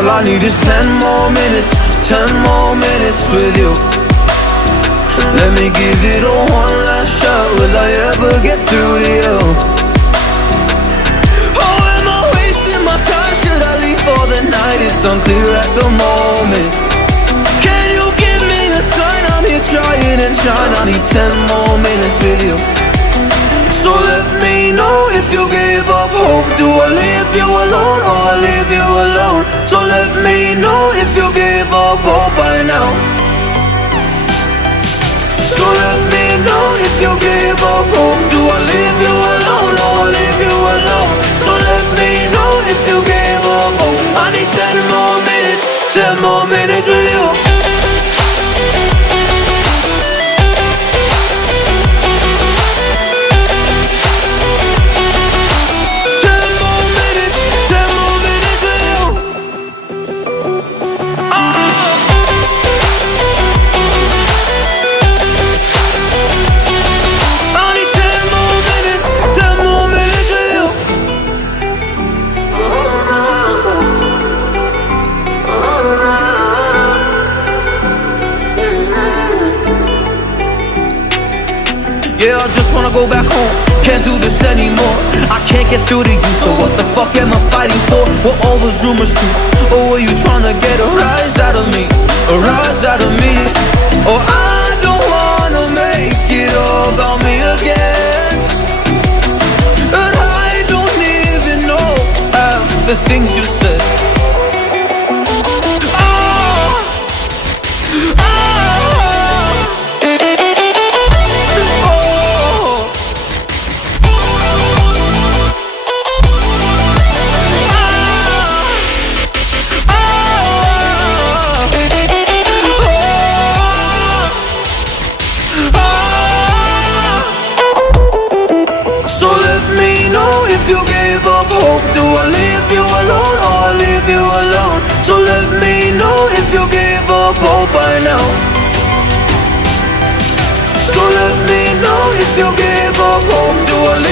All I need is 10 more minutes, 10 more minutes with you. Let me give it a one last shot. Will I ever get through to you? Oh, am I wasting my time? Should I leave for the night? It's unclear at the moment. Can you give me a sign? I'm here trying and trying. I need 10 more minutes with you. So let me know if you gave up hope. Do I leave you alone or I leave you alone? So let me know if you gave up hope by now. So let me know if you gave up hope. Do I leave you alone or I leave you alone? So let me know if you gave up hope. I need 10 more minutes, 10 more minutes with you. Yeah, I just wanna go back home. Can't do this anymore. I can't get through to you, so what the fuck am I fighting for? What all those rumors true? Or were you trying to get a rise out of me? A rise out of me? Or I don't wanna make it all about me again. And I don't even know half the things you said. Do I leave you alone or I leave you alone? So let me know if you gave up hope by now. So let me know if you gave up hope. Do I leave